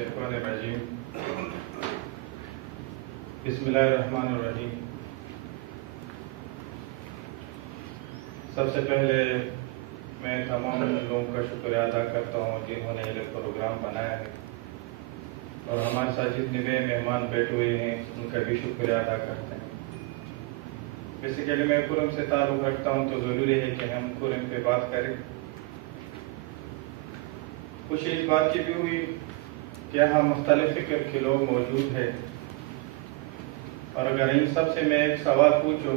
الشیطان الرجیم بسم اللہ الرحمن الرحیم۔ سب سے پہلے میں تمام لوگوں کا شکریہ ادا کرتا ہوں جنہوں نے یہ پروگرام بنایا ہے، اور ہمارے ساتھ جتنے بھی مہمان بیٹھے ہوئے ہیں ان کا بھی شکریہ ادا کرتے ہیں۔ بیسیکلی میں قرآن سے تعلق رکھتا ہوں تو ضروری ہے کہ ہم قرآن پہ بات کریں۔ خوشی اس بات کی بھی ہوئی کہ یہاں مختلف فکر کے لوگ موجود ہیں، اور اگر ان سب سے میں ایک سوال پوچھوں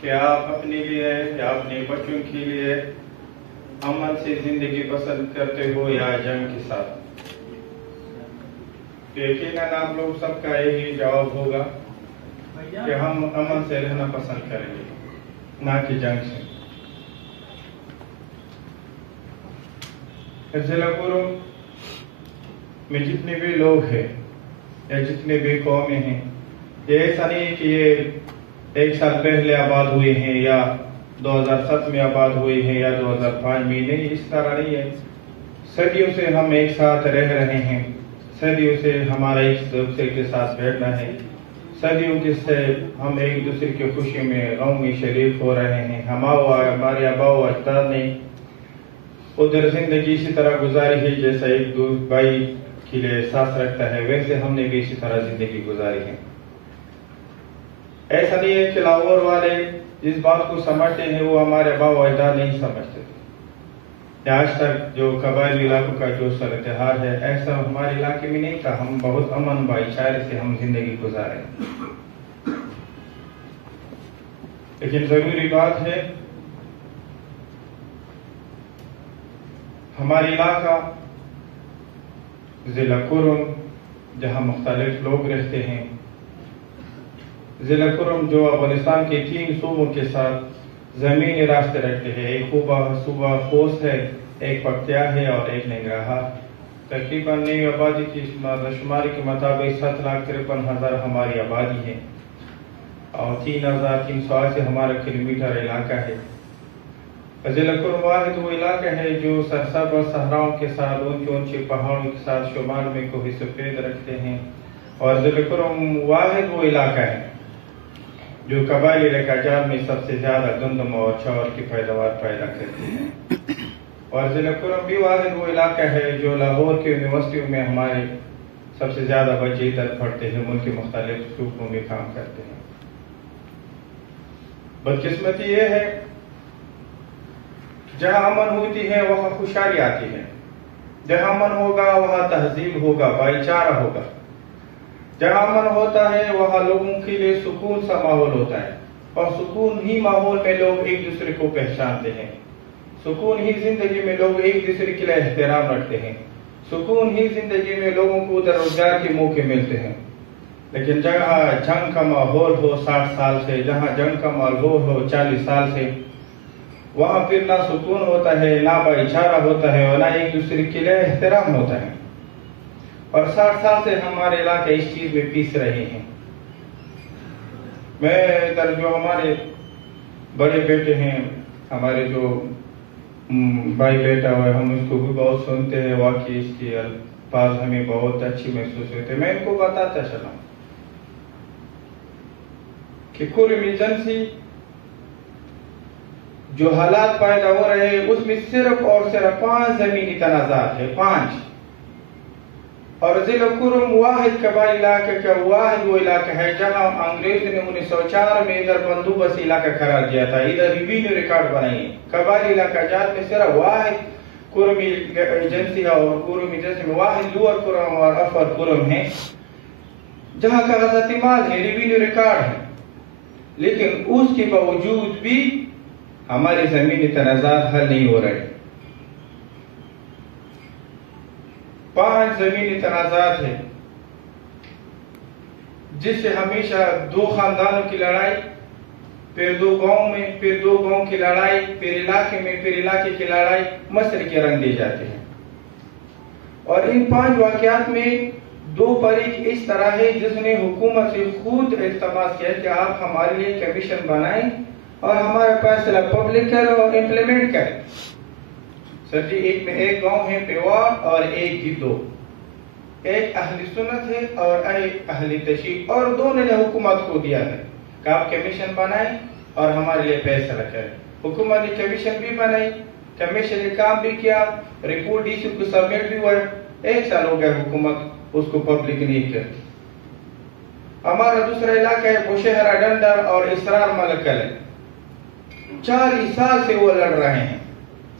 کہ آپ اپنے لیے یا اپنے بچوں کے لیے امن سے زندگی پسند کرتے ہو یا جنگ کے ساتھ، تو یقیناً آپ لوگ سب کا یہی جواب ہوگا کہ ہم امن سے رہنا پسند کریں گے، نہ کہ جنگ سے۔ ضلع قرم میں جتنے بھی لوگ ہیں یا جتنے بھی قومیں ہیں، یہ ایسا نہیں کہ یہ ایک سال پہلے آباد ہوئے ہیں یا 2007 میں آباد ہوئے ہیں یا 2005 میں، نہیں، اس طرح نہیں ہے۔ صدیوں سے ہم ایک ساتھ رہ رہے ہیں، صدیوں سے ہمارا ایک دوسرے کے ساتھ بیٹھنا ہے، صدیوں سے ہم ایک دوسرے کی خوشی میں غم میں شریک ہو رہے ہیں۔ ہمارے آبا و اجداد نے ادھر زندگی اسی طرح گزاری ہے جیسا ایک بھائی کے لیے احساس رکھتا ہے، ویسے ہم نے بھی اسی طرح زندگی گزاری ہے۔ ایسا نہیں ہے کہ لاہور والے جس بات کو سمجھتے ہیں وہ ہمارے آبا و اجداد نہیں سمجھتے تھے۔ آج تک جو قبائلی علاقوں کا جو صورتحال ہے، ایسا ہمارے علاقے میں نہیں تھا۔ ہم بہت امن بھائی چارے سے ہم زندگی گزارے، لیکن ضروری بات ہے ہمارے علاقہ ضلع قرم جہاں مختلف لوگ رہتے ہیں، ضلع قرم جو افغانستان کے 3 صوبوں کے ساتھ زمینی راستے رکھتے ہیں۔ ایک صوبہ خوست ہے، ایک پکتیا ہے اور ایک ننگرہار۔ تقریباً نئی آبادی کی شماری کے مطابق 7,53,000 ہماری آبادی ہے، اور 3,380 ہمارا کلومیٹر علاقہ ہے۔ ضلع قرم واحد وہ علاقہ ہے جو سرسبز صحراؤں کے ساتھ اونچے پہاڑوں کے ساتھ شمال میں کوہ سفید رکھتے ہیں، اور ضلع قرم واحد وہ علاقہ ہے جو قبائلی رکاجات میں سب سے زیادہ گندم اور چاول کی پیداوار پیدا کرتے ہیں، اور ضلع قرم بھی واحد وہ علاقہ ہے جو لاہور کے یونیورسٹیوں میں ہمارے سب سے زیادہ بچے ادھر پڑھتے ہیں، ملک کے مختلف صوبوں میں کام کرتے ہیں۔ بدقسمتی یہ ہے جہاں امن ہوتی ہے وہاں خوشحالی آتی ہے، جہاں امن ہوگا وہاں تہذیب ہوگا، بھائی چارہ ہوگا، جہاں امن ہوتا ہے وہاں لوگوں کے لیے سکون سا ماحول ہوتا ہے، اور سکون ہی ماحول میں لوگ ایک دوسرے کو پہچانتے ہیں، سکون ہی زندگی میں لوگ ایک دوسرے کے لیے احترام رکھتے ہیں، سکون ہی زندگی میں لوگوں کو ادھر روزگار کے موقع ملتے ہیں۔ لیکن جہاں جنگ کا ماحول ہو 60 سال سے، جہاں جنگ کا ماحول ہو 40 سال سے، وہاں پھر نہ سکون ہوتا ہے، نہ بھائی چارہ ہوتا ہے، اور نہ ایک دوسرے کے لیے احترام ہوتا ہے، اور 60 سال سے ہمارے علاقے اس چیز میں پیس رہے ہیں۔ میں ادھر جو ہمارے بڑے بیٹے ہیں، ہمارے جو بھائی بیٹا ہوا ہے، ہم اس کو بھی بہت سنتے ہیں، واقعی اس کی الفاظ ہمیں بہت اچھی محسوس ہوتے ہیں۔ میں ان کو بتاتا چلا کہ قرم ایجنسی جو حالات پیدا ہو رہے ہیں اس میں صرف اور صرف 5 زمینی تنازعات ہیں، 5، اور ضلع قرم واحد قبائلی علاقہ کا واحد وہ علاقہ ہے جہاں انگریز نے 1904 میں ادھر بندوبست علاقہ قرار دیا تھا، ادھر ریوینیو ریکارڈ بنائی ہے۔ قبائلی علاقہ جات میں صرف واحد قرم ایجنسی ہے، اور قرم ایجنسی میں واحد لوور قرم اور اپر قرم ہے جہاں کا غزہ مال ہے، ریوینیو ریکارڈ ہے، لیکن اس کے باوجود بھی ہمارے زمینی تنازعات حل نہیں ہو رہے۔ 5 زمینی تنازعات ہیں جس سے ہمیشہ 2 خاندانوں کی لڑائی، پھر 2 گاؤں میں، پھر 2 گاؤں کی لڑائی، پھر علاقے میں، پھر علاقے کی لڑائی، مسئلے کے رنگ دے جاتے ہیں۔ اور ان 5 واقعات میں 2 فریق اس طرح ہے جس نے حکومت سے خود التماس کیا کہ آپ ہمارے لیے کمیشن بنائیں اور ہمارا فیصلہ پبلک کرے اور امپلیمنٹ کرے۔ سر جی، ایک میں ایک گاؤں ہے پیوار اور ایک گدو، ایک اہل سنت ہے اور ایک اہل تشیع، اور دونوں نے حکومت کو دیا ہے کہ آپ کمیشن بنائیں اور ہمارے لیے فیصلہ کریں۔ حکومت نے کمیشن بھی بنائی، کمیشن نے کام بھی کیا، رپورٹ ڈی سی کو سبمٹ بھی ہوا، 1 سال ہو گیا حکومت اس کو پبلک نہیں کرتی۔ ہمارا دوسرا علاقہ ہے بوشہرہ ڈنڈر اور اسرار ملکل، 40 سال سے وہ لڑ رہے ہیں،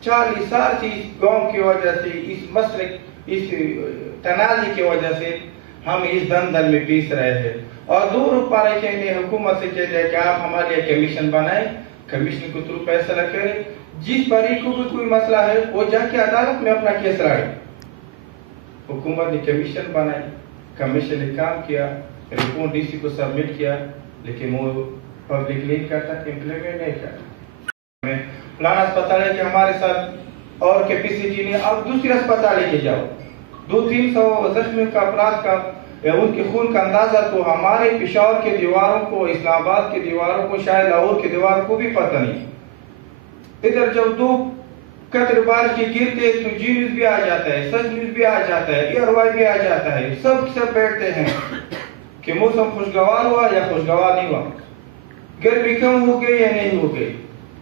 40 سال سے اس قوم کی وجہ سے، اس مسلک، اس تنازع کی وجہ سے ہم اس دندل میں پیس رہے ہیں۔ اور دور پارے کے نے حکومت سے کہتے ہیں کہ آپ ہمارے لیے کمیشن بنائیں، کمیشن کے تھرو فیصلہ کریں، جس پری کو بھی کوئی مسئلہ ہے وہ جا کے عدالت میں اپنا کیس لڑے۔ حکومت نے کمیشن بنائی، کمیشن نے کام کیا، رپورٹ ڈی سی کو سبمٹ کیا، لیکن وہ پبلک نہیں کرتا، امپلیمنٹ نہیں کرتا۔ فلانا اسپتال ہے کہ ہمارے ساتھ اور کیپیسٹی نہیں، اب دوسرے اسپتال لے کے جاؤ، 200-300 زخمی کا افراد کا ان کے خون کا اندازہ تو ہمارے پشاور کے دیواروں کو، اسلام آباد کے دیواروں کو، شاید لاہور کے دیواروں کو بھی پتہ نہیں۔ ادھر جب 2 قطر بارش کے گرتے تو جی نیوز بھی آ جاتا ہے، سچ نیوز بھی آ جاتا ہے، ایئر وائی بھی آ جاتا ہے، سب بیٹھتے ہیں کہ موسم خوشگوار ہوا یا خوشگوار نہیں ہوا، گرمی کم ہو گئی یا نہیں ہو گئی،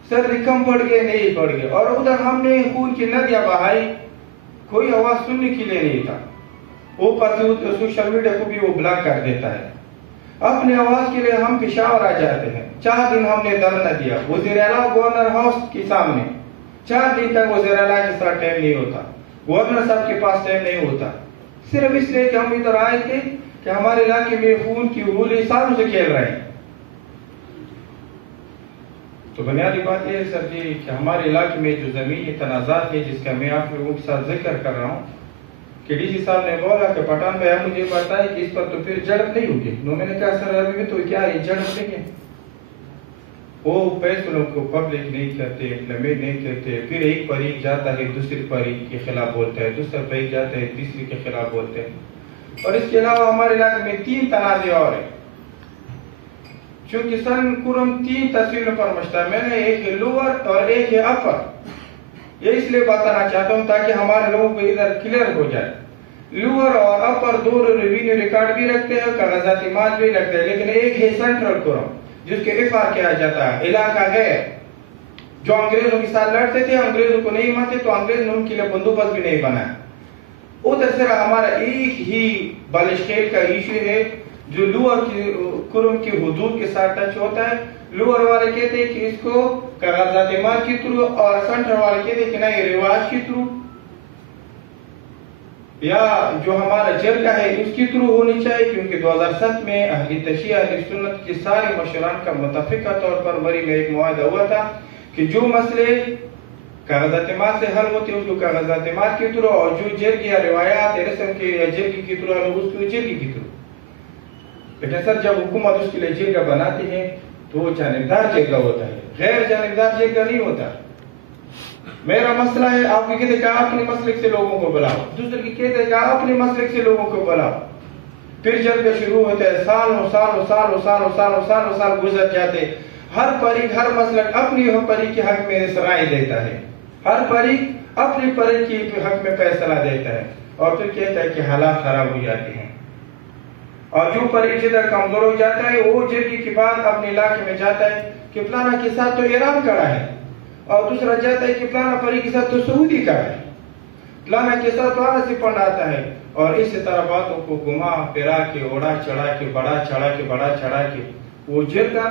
سردی کم پڑ گئی نہیں پڑ گئی۔ اور ادھر ہم نے خون کی ندیاں بہائی، کوئی آواز سننے کے لیے نہیں تھا۔ اوپر سے سوشل میڈیا کو بھی وہ بلاک کر دیتا ہے۔ اپنے آواز کے لیے ہم پشاور آ جاتے ہیں، 4 دن ہم نے دھرنا دیا وزیر اعلیٰ گورنر ہاؤس کے سامنے، 4 دن تک وزیر اعلیٰ کے ساتھ ٹائم نہیں ہوتا، گورنر صاحب کے پاس ٹائم نہیں ہوتا، صرف اس لیے کہ ہم ادھر آئے تھے کہ ہمارے علاقے میں خون کی ہولی سالوں سے کھیل رہے ہیں۔ تو بنیادی بات یہ ہے سر جی کہ ہمارے علاقے میں جو زمینی تنازعات ہے، جس کا میں آپ لوگوں کے ساتھ ذکر کر رہا ہوں، کہ ڈی سی صاحب نے بولا کہ پٹھان بھائی مجھے بتائے کہ اس پر تو پھر جھڑپ نہیں ہوگی، میں نے کہا سر ابھی بھی تو کیا ہے جھڑپ نہیں ہے، وہ فیصلوں کو پبلک نہیں کرتے، امپلیمنٹ نہیں کرتے، پھر ایک فریق جاتا ہے دوسرے فریق کے خلاف بولتا ہے، دوسرا فریق جاتا ہے تیسرے کے خلاف بولتے ہیں۔ اور اس کے علاوہ ہمارے علاقے میں 3 تنازع اور ہیں، چونکہ سن کرم 3 تصویروں پر مشتمل ہے، ایک ہے لوور اور ایک ہے اپر۔ یہ اس لیے بتانا چاہتا ہوں تاکہ ہمارے لوگوں کو ادھر کلیئر ہو جائے۔ لوور اور اپر 2 ریوینیو ریکارڈ بھی رکھتے ہیں، کاغذاتی مال بھی رکھتے ہیں، لیکن ایک ہے سینٹرل کرم جس کے افار کیا جاتا ہے، علاقہ ہے جو انگریزوں کے ساتھ لڑتے تھے، انگریزوں کو نہیں مانتے تو انگریز نے ان کے لیے بندوبست بھی نہیں بنایا۔ ادھر سے ہمارا ایک ہی بالش کھیل کا ایشو ہے جو لوور کی کرم کی حدود کے ساتھ ٹچ ہوتا ہے۔ لوور والے کہتے ہیں کہ اس کو کاغذات مال کے تھرو، اور سینٹر والے کہتے ہیں کہ نہیں رواج کے تھرو، یا جو ہمارا جرگہ ہے اس کی تھرو ہونی چاہیے، کیونکہ 2007 میں اہل تشیع اہل سنت کے سارے مشران کا متفقہ طور پر بری میں ایک معاہدہ ہوا تھا کہ جو مسئلے کاغذات مال سے حل ہوتے ہیں اس کو کاغذات مال کے تھرو، اور جو جرگ یا روایات رسم کے یا جرگ کی تھرو اس کو جرگ کی تھرو۔ لیکن سر جب حکومت اس کے لیے جرگہ بناتی ہے تو وہ جانبدار جرگہ ہوتا ہے، غیر جانبدار جرگہ نہیں ہوتا۔ میرا مسئلہ ہے، آپ کی کہتے ہیں کہ اپنے مسلک سے لوگوں کو بلاؤ، دوسرے کی کہتے ہیں کہ اپنے مسلک سے لوگوں کو بلاؤ، پھر جرگہ شروع ہوتا ہے، سال گزر جاتے، ہر فریق ہر مسلک اپنی فریق کے حق میں رائے دیتا ہے، ہر فریق اپنی فریق کے حق میں فیصلہ دیتا ہے، اور پھر کہتا ہے کہ حالات خراب ہو جاتے ہیں، اور جو فریق جدھر کمزور ہو جاتا ہے وہ جرگے کے بعد اپنے علاقے میں جاتا ہے کہ فلانا کے ساتھ تو ایران کڑا ہے، اور دوسرا جاتا ہے کہ فلانا فریق کے ساتھ تو سعودی کا ہے، فلانا کے ساتھ فلانا سے پڑھ آتا ہے، اور اس طرح باتوں کو گھما پھرا کے اڑا چڑھا کے بڑا چڑھا کے وہ جرگہ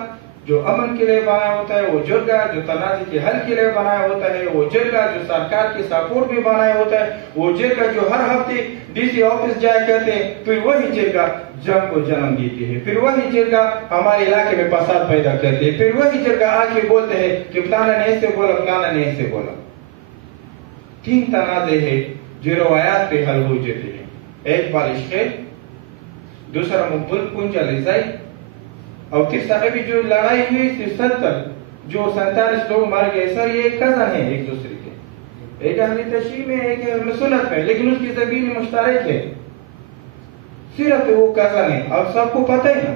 جو امن کے لیے بنایا ہوتا ہے، وہ جرگہ جو تنازع کے حل کے لیے بنایا ہوتا ہے، وہ جرگہ جو سرکار کی سپورٹ میں بنایا ہوتا ہے، وہ جرگہ جو ہر ہفتے ڈی سی آفس جایا کرتے ہیں، پھر وہی جرگہ جنگ کو جنم دیتی ہے، پھر وہی جرگہ ہمارے علاقے میں فساد پیدا کرتے ہیں، پھر وہی جرگہ آ کے بولتے ہیں کہ فلانا نے ایسے بولا، فلانا نے ایسے بولا۔ 3 تنازع ہے جو روایات پہ حل ہو جاتے ہیں، ایک بالش خیل، دوسرا مقبول پنجا لزائی، اور تیسرا ابھی جو لڑائی ہوئی 70 جو 47 لوگ مر گئے، سر یہ کزن ہے ایک دوسرے کے، ایک اہل تشیع میں ایک اہل سنت میں، لیکن اس کی زمین مشترک ہے، صرف وہ کزن ہے، اور سب کو پتہ ہے نا۔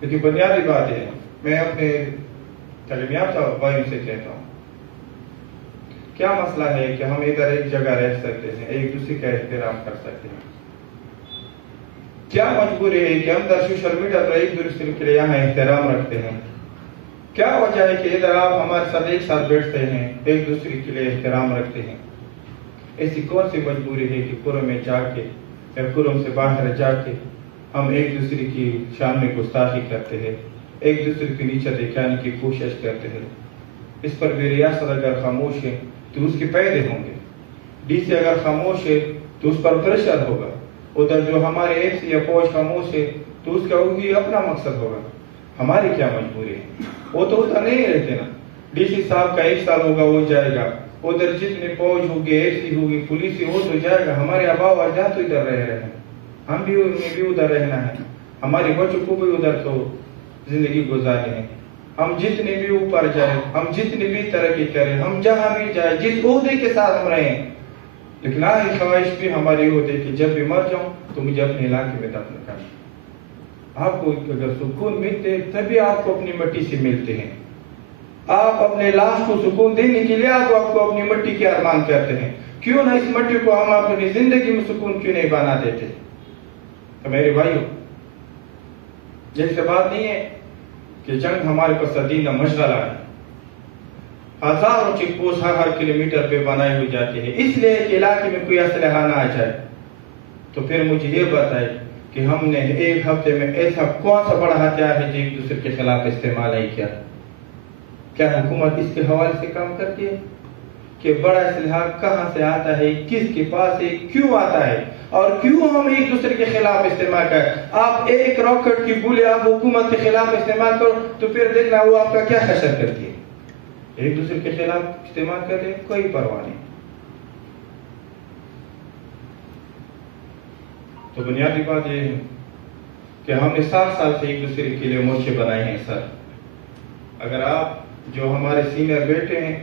لیکن بنیادی بات ہے، میں اپنے تعلیم یافتہ بھائیوں سے کہتا ہوں کیا مسئلہ ہے کہ ہم ادھر ایک جگہ رہ سکتے ہیں، ایک دوسرے کا احترام کر سکتے ہیں؟ کیا مجبوری ہے کہ ہم در سوشل میڈیا پر ایک دوسرے کے لیے یہاں احترام رکھتے ہیں؟ کیا وجہ ہے کہ ادھر آپ ہمارے ساتھ ایک ساتھ بیٹھتے ہیں، ایک دوسرے کے لیے احترام رکھتے ہیں؟ ایسی کون سی مجبوری ہے کہ قرم میں جا کے یا قرم سے باہر جا کے ہم ایک دوسرے کی شان میں گستاخی کرتے ہیں، ایک دوسرے کے نیچے دکھانے کی کوشش کرتے ہیں؟ اس پر بھی ریاست اگر خاموش ہے تو اس کے پیدے ہوں گے، ڈی سی اگر خاموش ہے تو اس پر پریشر ہوگا، ادھر جو ہمارے ایف سی یا فوج خاموش ہے تو اس کا وہی اپنا مقصد ہوگا۔ ہماری کیا مجبوری ہے؟ وہ تو ادھر نہیں رہتے نا، ڈی سی صاحب کا 1 سال ہوگا وہ جائے گا، ادھر جتنے فوج ہوگی، ایف سی ہوگی، پولیس وہ تو جائے گا، ہمارے آبا و اجداد تو ادھر رہ رہے ہیں، ہم بھی ادھر رہنا ہے، ہمارے بچوں کو بھی ادھر تو زندگی گزارنی ہے۔ ہم جتنے بھی اوپر جائیں، ہم جتنی بھی ترقی کریں، ہم جہاں بھی جائیں، جس عہدے کے ساتھ ہم رہیں، لیکن آخری خواہش بھی ہماری ہوتی ہے کہ جب بھی مر جاؤں تو مجھے اپنے علاقے میں دفن کرنا۔ آپ کو اگر سکون ملتے تبھی آپ کو اپنی مٹی سے ملتے ہیں، آپ اپنے لاش کو سکون دینے کے لیے آپ کو اپنی مٹی کے ارمان کرتے ہیں، کیوں نہ اس مٹی کو ہم اپنی زندگی میں سکون کیوں نہیں بنا دیتے؟ تو میرے بھائیوں، جیسے بات نہیں ہے کہ جنگ ہمارے پاس صدیوں مشغلہ ہے، ہزاروں چیک پوسٹ ہر کلومیٹر پہ بنائی ہوئی جاتی ہے، اس لیے کہ علاقے میں کوئی اسلحہ نہ آ جائے۔ تو پھر مجھے یہ بتائے کہ ہم نے ایک ہفتے میں ایسا کون سا بڑا ہتھیار ہے جو ایک دوسرے کے خلاف استعمال نہیں کیا؟ کیا حکومت اس کے حوالے سے کام کرتی ہے کہ بڑا اسلحہ کہاں سے آتا ہے، کس کے پاس ہے، کیوں آتا ہے، اور کیوں ہم ایک دوسرے کے خلاف استعمال کریں؟ آپ ایک راکٹ کی گولی آپ حکومت کے خلاف استعمال کرو تو پھر دیکھنا وہ آپ کا کیا خشر کرتی ہے۔ ایک دوسرے کے خلاف استعمال کرتے کوئی پرواہ نہیں۔ تو بنیادی بات یہ ہے کہ ہم نے 7 سال سے ایک دوسرے کے لیے مورچے بنائے ہیں سر۔ اگر آپ جو ہمارے سینئر بیٹے ہیں،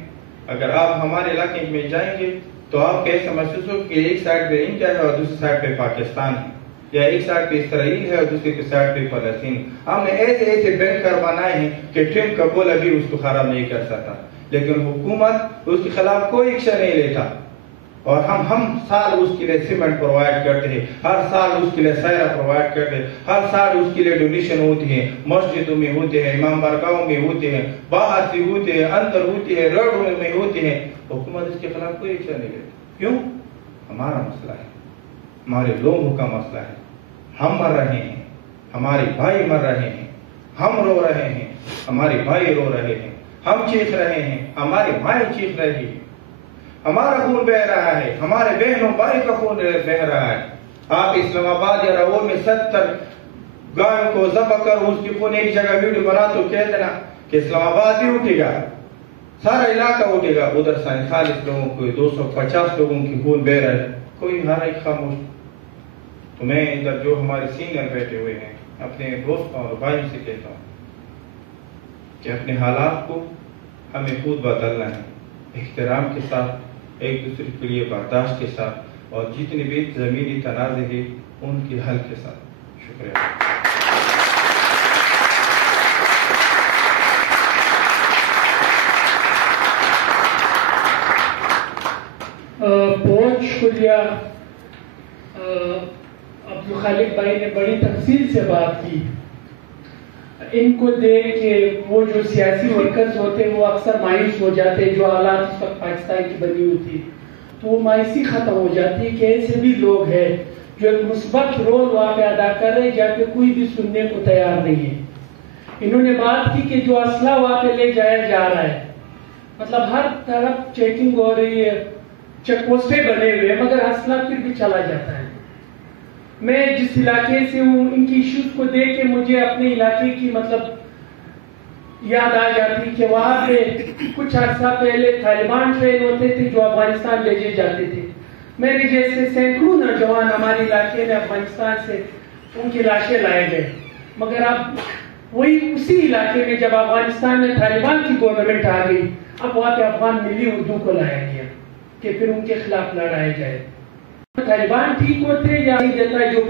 اگر آپ ہمارے علاقے میں جائیں گے تو آپ کو ایسا محسوس ہو کہ ایک سائڈ پہ انڈیا ہے اور دوسری سائڈ پہ پاکستان ہے، یا ایک سائڈ پہ اسرائیل ہے اور دوسری سائڈ پہ فلسطین۔ ہم نے ایسے بینکر بنائے ہیں کہ ٹرمپ کا گول ابھی اس کو خراب نہیں کر سکتا، لیکن حکومت اس کے خلاف کوئی ایکشن نہیں لیتا، اور ہم سال اس کے لیے سیمنٹ پرووائڈ کرتے ہیں، ہر سال اس کے لیے سیرا پرووائڈ کرتے ہیں، ہر سال اس کے لیے ڈونیشن ہوتی ہے، مسجدوں میں ہوتے ہیں، امام بارگاہوں میں ہوتے ہیں، باہر سے ہوتے ہیں، اندر ہوتے ہیں، روڈوں میں ہوتے ہیں، حکومت اس کے خلاف کوئی ایکشن نہیں لیتی۔ کیوں؟ ہمارا مسئلہ ہے، ہمارے لوگوں کا مسئلہ ہے، ہم مر رہے ہیں، ہمارے بھائی مر رہے ہیں، ہم رو رہے ہیں، ہمارے بھائی رو رہے ہیں، ہم چیخ رہے ہیں، ہماری مائیں چیخ رہی ہیں، ہمارا خون بہ رہا ہے، ہمارے بہنوں بھائی کا خون بہ رہا ہے۔ آپ اسلام آباد یا رور میں 70 گائوں کو ذبح کر اس کی خون ایک جگہ ویڈیو بنا تو کہہ دینا کہ اسلام آباد بھی اٹھے گا، سارا علاقہ اٹھے گا، ادھر 47 لوگوں کو 250 لوگوں کی خون بہ رہا ہے، کوئی ہر ایک خاموش۔ تو میں ادھر جو ہمارے سینئر بیٹھے ہوئے ہیں اپنے دوستوں اور بھائیوں سے کہتا ہوں کہ اپنے حالات کو ہمیں خود بدلنا ہے، احترام کے ساتھ، ایک دوسرے کے لیے برداشت کے ساتھ، اور جتنے بھی زمینی تنازع ہیں ان کے حل کے ساتھ۔ شکریہ۔ بہت شکریہ عبدالخالق بھائی نے بڑی تفصیل سے بات کی۔ ان کو دیکھ کے وہ جو سیاسی ورکرز ہوتے ہیں وہ اکثر مایوس ہو جاتے ہیں، جو حالات اس وقت پاکستان کی بنی ہوئی تھی تو وہ مایوسی ختم ہو جاتی ہے کہ ایسے بھی لوگ ہیں جو ایک مثبت رول وہاں پہ ادا کر رہے ہیں جہاں پہ کوئی بھی سننے کو تیار نہیں ہے۔ انہوں نے بات کی کہ جو اسلحہ وہاں پہ لے جایا جا رہا ہے، مطلب ہر طرف چیکنگ ہو رہی ہے، چیک پوسٹیں بنے ہوئے ہیں، مگر اسلحہ پھر بھی چلا جاتا ہے۔ میں جس علاقے سے ہوں ان کی ایشوز کو دیکھ کے مجھے اپنے علاقے کی مطلب یاد آ جاتی کہ وہاں پہ کچھ عرصہ پہلے طالبان ٹرین ہوتے تھے جو افغانستان بھیجے جاتے تھے۔ میرے جیسے سینکڑوں نوجوان ہمارے علاقے میں افغانستان سے ان کی لاشیں لائے گئے، مگر اب وہی اسی علاقے میں جب افغانستان میں طالبان کی گورنمنٹ آ گئی، اب وہاں پہ افغان ملی اردو کو لایا گیا کہ پھر ان کے خلاف لڑایا جائے۔ طالبان ٹھیک ہوتے یا نہیں دیتا ہے جو